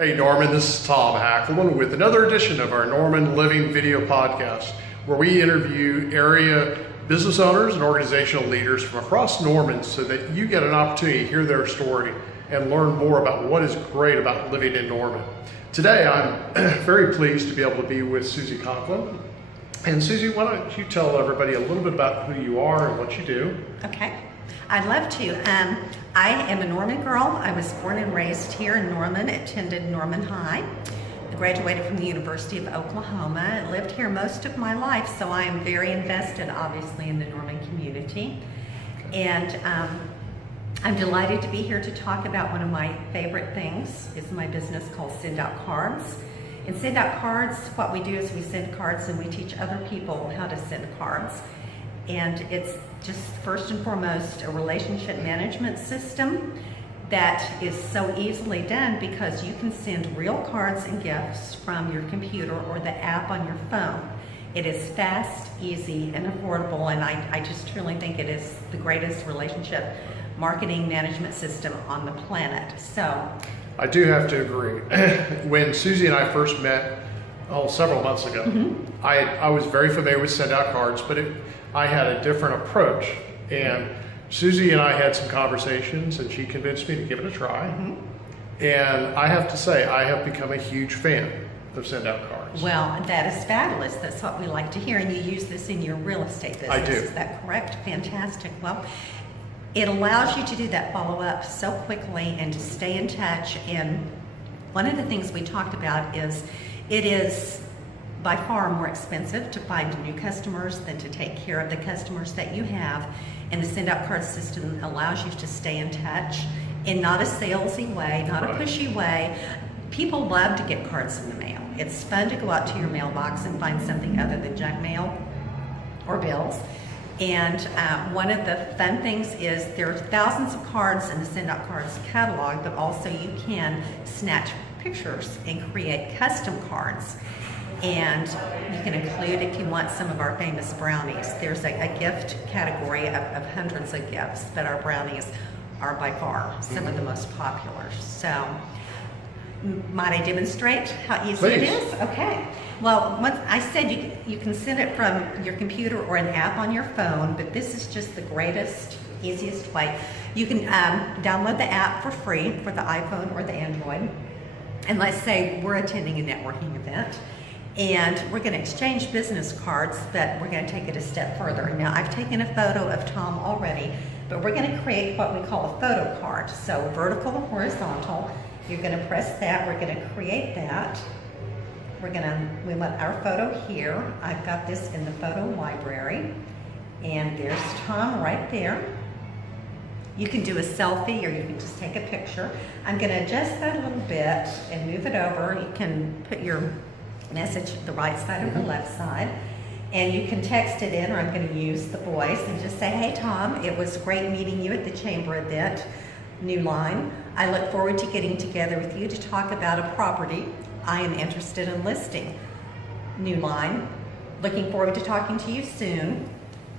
Hey Norman, this is Tom Hackelman with another edition of our Norman Living Video Podcast, where we interview area business owners and organizational leaders from across Norman so that you get an opportunity to hear their story and learn more about what is great about living in Norman. Today I'm very pleased to be able to be with Susie Conklin. And Susie, why don't you tell everybody a little bit about who you are and what you do? Okay. I'd love to. I am a Norman girl. I was born and raised here in Norman, attended Norman High. I graduated from the University of Oklahoma. I lived here most of my life, so I am very invested, obviously, in the Norman community. And I'm delighted to be here to talk about one of my favorite things. It's my business called SendOutCards. In SendOutCards, what we do is we send cards and we teach other people how to send cards. And it's just first and foremost a relationship management system that is so easily done because you can send real cards and gifts from your computer or the app on your phone. It is fast, easy, and affordable, and I just truly think it is the greatest relationship marketing management system on the planet. So I do have to agree. When Susie and I first met, several months ago, I was very familiar with SendOutCards, but I had a different approach. And Susie and I had some conversations, and she convinced me to give it a try. And I have to say, I have become a huge fan of SendOutCards. Well, that is fabulous. That's what we like to hear. And you use this in your real estate business. I do. Is that correct? Fantastic. Well, it allows you to do that follow-up so quickly and to stay in touch. And one of the things we talked about is it is by far more expensive to find new customers than to take care of the customers that you have. And the SendOutCards system allows you to stay in touch in not a salesy way, not a pushy way. People love to get cards in the mail. It's fun to go out to your mailbox and find something other than junk mail or bills. And one of the fun things is there are thousands of cards in the SendOutCards catalog, but also you can snatch pictures and create custom cards. And you can include, if you want, some of our famous brownies. There's a gift category of hundreds of gifts, but our brownies are by far some of the most popular. So, might I demonstrate how easy Please. it is? Okay. Well, once I said you can send it from your computer or an app on your phone, but this is just the greatest, easiest way. You can download the app for free for the iPhone or the Android. And let's say we're attending a networking event. And we're going to exchange business cards, but we're going to take it a step further. Now, I've taken a photo of Tom already, but we're going to create what we call a photo card. So vertical and horizontal. You're going to press that. We're going to create that. We want our photo here. I've got this in the photo library. And there's Tom right there. You can do a selfie or you can just take a picture. I'm going to adjust that a little bit and move it over. You can put your message the right side or the left side, and you can text it in, or I'm going to use the voice and just say, hey Tom, it was great meeting you at the chamber event. New line, I look forward to getting together with you to talk about a property I am interested in listing. New line, looking forward to talking to you soon.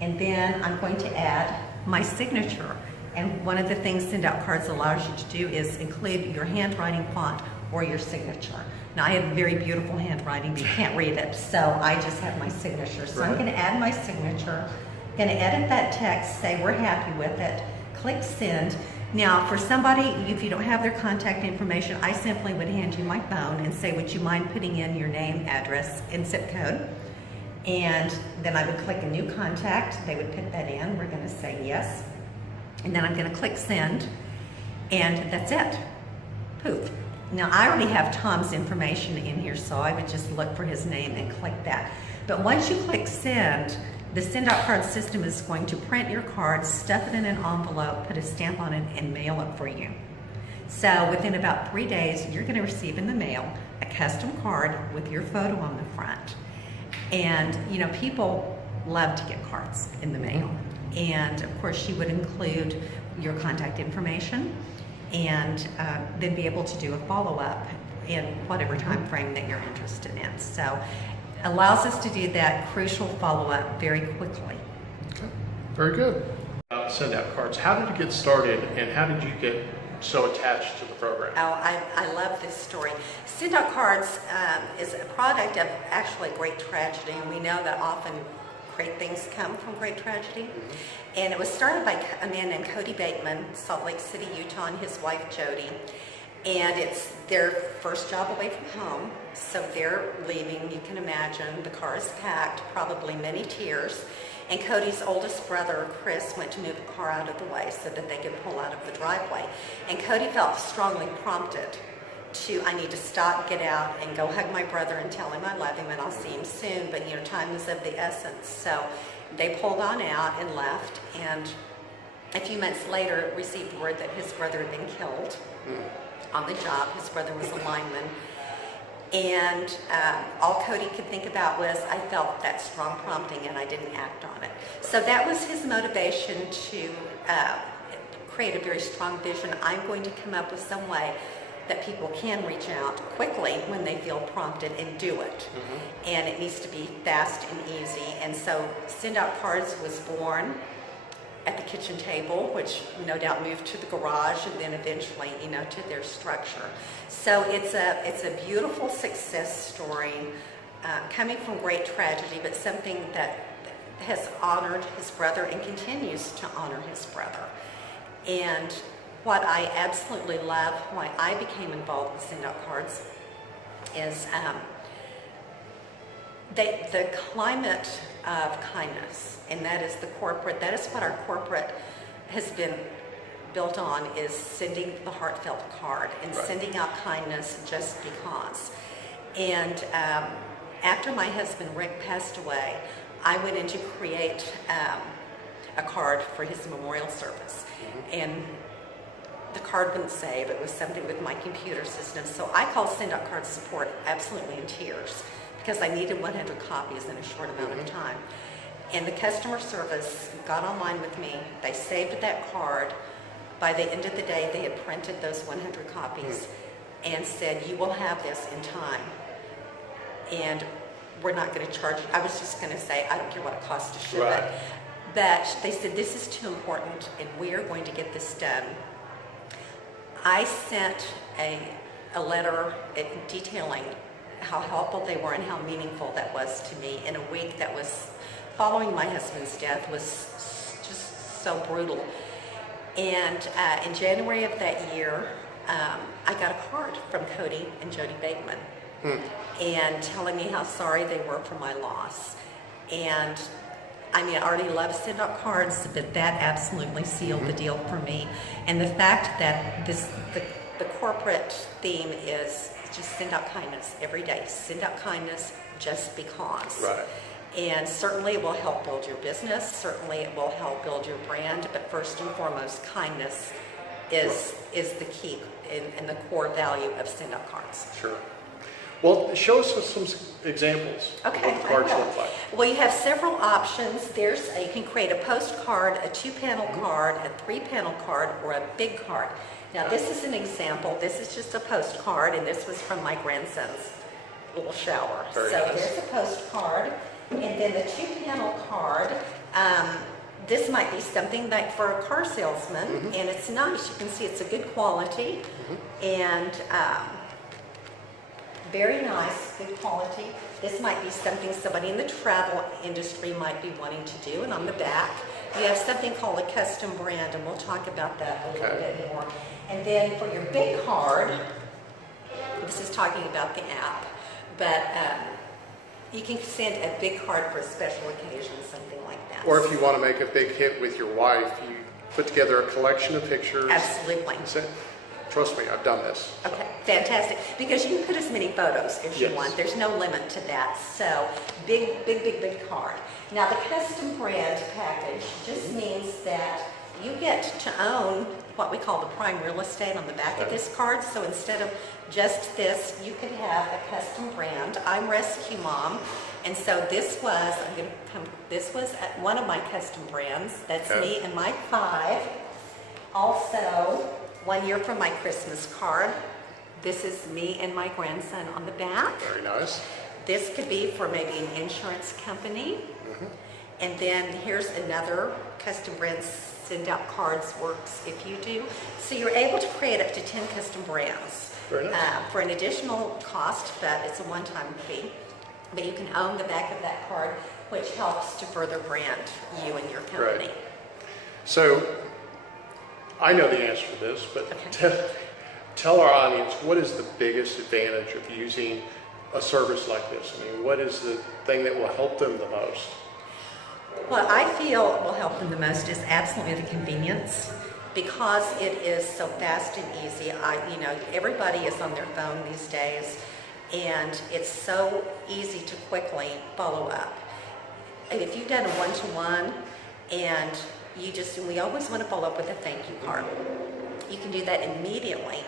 And then I'm going to add my signature. And one of the things SendOutCards allows you to do is include your handwriting font or your signature. Now, I have very beautiful handwriting, but you can't read it, so I just have my signature. So I'm going to add my signature, going to edit that text, say we're happy with it, click send. Now, for somebody, if you don't have their contact information, I simply would hand you my phone and say, would you mind putting in your name, address, and zip code? And then I would click a new contact. They would put that in. We're going to say yes. And then I'm going to click send, and that's it. Poof. Now, I already have Tom's information in here, so I would just look for his name and click that. But once you click send, the SendOutCards system is going to print your card, stuff it in an envelope, put a stamp on it, and mail it for you. So within about 3 days, you're going to receive in the mail a custom card with your photo on the front. And, you know, people love to get cards in the mail. And, of course, you would include your contact information, and then be able to do a follow-up in whatever time frame that you're interested in. So allows us to do that crucial follow-up very quickly. Okay, very good. SendOutCards, how did you get started, and how did you get so attached to the program? Oh, I love this story. SendOutCards is a product of actually great tragedy, and we know that often great things come from great tragedy. And it was started by a man named Cody Bateman, Salt Lake City, Utah, and his wife Jody. And it's their first job away from home, so they're leaving. You can imagine the car is packed, probably many tears. And Cody's oldest brother, Chris, went to move the car out of the way so that they could pull out of the driveway. And Cody felt strongly prompted to, I need to stop, get out, and go hug my brother and tell him I love him and I'll see him soon. But, you know, time is of the essence. So they pulled on out and left. And a few months later, received word that his brother had been killed on the job. His brother was a lineman. And all Cody could think about was, I felt that strong prompting and I didn't act on it. So that was his motivation to create a very strong vision. I'm going to come up with some way that people can reach out quickly when they feel prompted and do it. And it needs to be fast and easy. And so SendOutCards was born at the kitchen table, which no doubt moved to the garage and then eventually, you know, to their structure. So it's a beautiful success story coming from great tragedy, but something that has honored his brother and continues to honor his brother. And what I absolutely love, why I became involved with SendOutCards, is the climate of kindness, and that is what our corporate has been built on, is sending the heartfelt card and sending out kindness just because. And after my husband Rick passed away, I went in to create a card for his memorial service. And the card wouldn't save. It was something with my computer system. So I called SendOutCards support absolutely in tears because I needed 100 copies in a short amount of time. And the customer service got online with me. They saved that card. By the end of the day, they had printed those 100 copies and said, you will have this in time. And we're not going to charge you. I was just going to say, I don't care what it costs to ship it. But they said, this is too important and we are going to get this done. I sent a letter detailing how helpful they were and how meaningful that was to me in a week that was following my husband's death was just so brutal. And in January of that year, I got a card from Cody and Jody Bateman and telling me how sorry they were for my loss. And I mean, I already love SendOutCards, but that absolutely sealed the deal for me. And the fact that the corporate theme is just send out kindness every day. Send out kindness just because. And certainly it will help build your business. Certainly it will help build your brand. But first and foremost, kindness is the key and the core value of SendOutCards. Sure. Well, show us some examples of what the cards look like. Well, you have several options. You can create a postcard, a 2-panel card, a 3-panel card, or a big card. Now, this is an example. This is just a postcard, and this was from my grandson's little shower. Very nice. There's a postcard, and then the 2-panel card. This might be something like for a car salesman, and it's nice. You can see it's a good quality, and very nice, good quality. This might be something somebody in the travel industry might be wanting to do. And on the back, you have something called a custom brand, and we'll talk about that a little bit more. And then for your big card, this is talking about the app, but you can send a big card for a special occasion, something like that. Or if you want to make a big hit with your wife, you put together a collection of pictures. Absolutely. Trust me, I've done this. Okay, fantastic. Because you can put as many photos as you want. There's no limit to that. So, big card. Now, the custom brand package just means that you get to own what we call the prime real estate on the back of this card. So instead of just this, you could have a custom brand. I'm Rescue Mom. And so this was, one of my custom brands. That's me and my 5. Also, 1 year from my Christmas card. This is me and my grandson on the back. Very nice. This could be for maybe an insurance company. And then here's another custom brand SendOutCards works if you do. So you're able to create up to 10 custom brands for an additional cost, but it's a one-time fee. But you can own the back of that card, which helps to further brand you and your company. Right. So I know the answer to this, but tell our audience, what is the biggest advantage of using a service like this? I mean, what is the thing that will help them the most? What I feel will help them the most is absolutely the convenience, because it is so fast and easy. Everybody is on their phone these days, and it's so easy to quickly follow up. And if you've done a one-to-one and we always want to follow up with a thank you card. You can do that immediately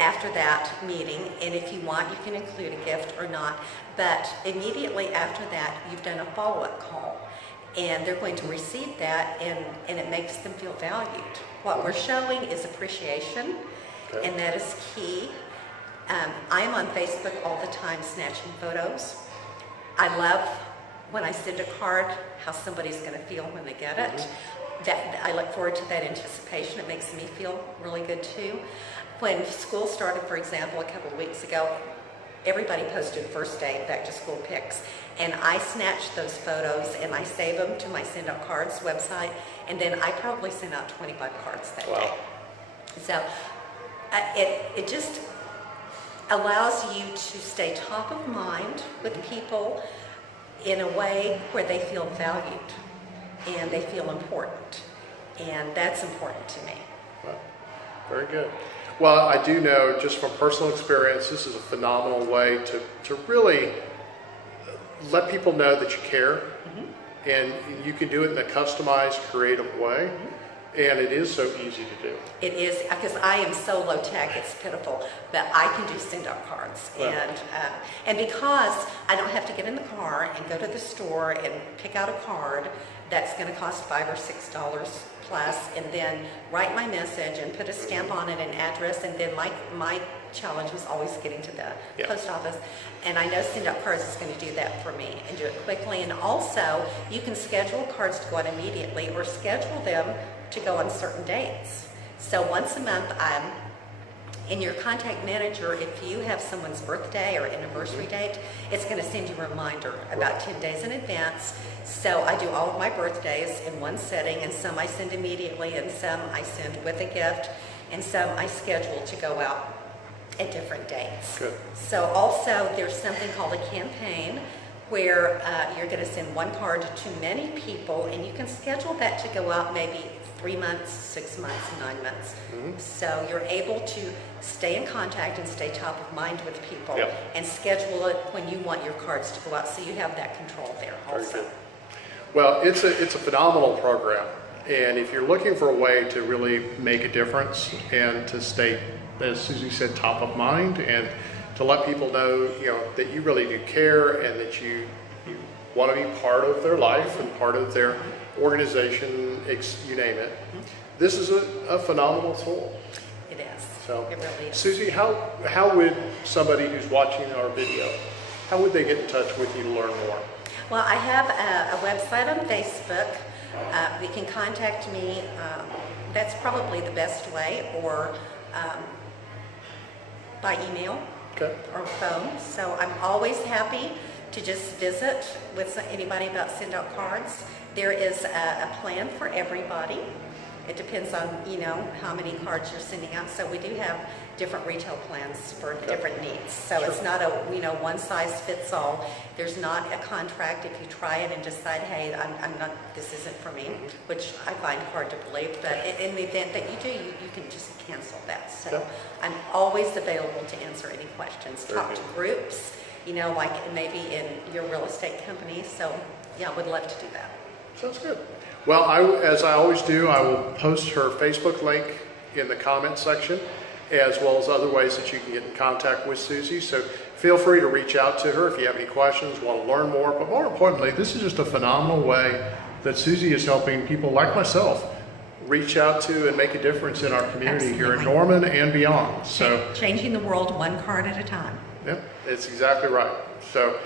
after that meeting, and if you want, you can include a gift or not, but immediately after that, you've done a follow-up call, and they're going to receive that, and it makes them feel valued. What we're showing is appreciation, and that is key. I'm on Facebook all the time snatching photos. I love when I send a card, how somebody's going to feel when they get it. I look forward to that anticipation. It makes me feel really good too. When school started, for example, a couple of weeks ago, everybody posted first day back to school pics, and I snatched those photos and I save them to my SendOutCards website, and then I probably sent out 25 cards that day. So it just allows you to stay top of mind with people in a way where they feel valued and they feel important, and that's important to me. Well, very good. Well, I do know just from personal experience, this is a phenomenal way to really let people know that you care, and you can do it in a customized, creative way, and it is so easy to do. It is, because I am so low tech, it's pitiful, but I can do SendOutCards, and because I don't have to get in the car and go to the store and pick out a card that's going to cost $5 or $6 plus, and then write my message and put a stamp on it, an address, and then my challenge was always getting to the post office, and I know SendOutCards is going to do that for me and do it quickly. And also, you can schedule cards to go out immediately or schedule them to go on certain dates. So once a month, in your contact manager, if you have someone's birthday or anniversary date, it's going to send you a reminder about 10 days in advance. So I do all of my birthdays in one setting, and some I send immediately, and some I send with a gift, and some I schedule to go out at different dates. Good. So also there's something called a campaign where you're going to send one card to many people, and you can schedule that to go out maybe 3 months, 6 months, 9 months. So you're able to stay in contact and stay top of mind with people, and schedule it when you want your cards to go out, so you have that control there also. Very good. Well, it's a phenomenal program, and if you're looking for a way to really make a difference and to stay, as Susie said, top of mind, and to let people know, that you really do care, and that you want to be part of their life and part of their organization, you name it. This is a phenomenal tool. It is. So, it really is. Susie, how would somebody who's watching our video, how would they get in touch with you to learn more? Well, I have a website on Facebook. You can contact me. That's probably the best way, or by email or phone. So I'm always happy to just visit with anybody about SendOutCards. There is a plan for everybody. It depends on, how many cards you're sending out. So we do have different retail plans for different needs. So it's not a, one size fits all. There's not a contract if you try it and decide, hey, I'm not, this isn't for me, which I find hard to believe. But in the event that you do, you can just cancel that. So I'm always available to answer any questions. Talk to groups, like maybe in your real estate company. So yeah, I would love to do that. Sounds good. Well, as I always do, I will post her Facebook link in the comment section, as well as other ways that you can get in contact with Susie. So feel free to reach out to her if you have any questions, want to learn more. But more importantly, this is just a phenomenal way that Susie is helping people like myself reach out to and make a difference in our community here in Norman and beyond. So changing the world one card at a time. Yeah, it's exactly right. So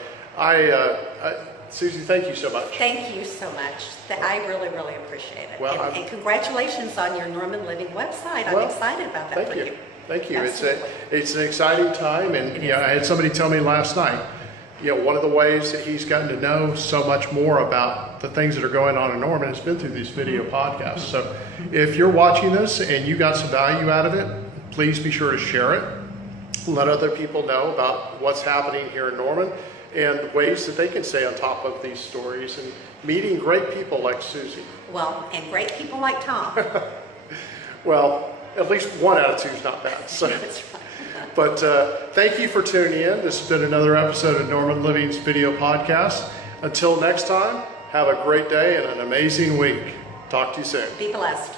Susie, thank you so much. Thank you so much. I really, really appreciate it. Well, and congratulations on your Norman Living website. I'm excited about that for you. Thank you. Absolutely. It's an exciting time, and I had somebody tell me last night, one of the ways that he's gotten to know so much more about the things that are going on in Norman has been through these video podcasts. So if you're watching this and you got some value out of it, please be sure to share it. Let other people know about what's happening here in Norman and ways that they can stay on top of these stories and meeting great people like Susie. Well, and great people like Tom. Well, at least 1 out of 2 is not bad. So. That's right. But thank you for tuning in. This has been another episode of Norman Living's video podcast. Until next time, have a great day and an amazing week. Talk to you soon. Be blessed.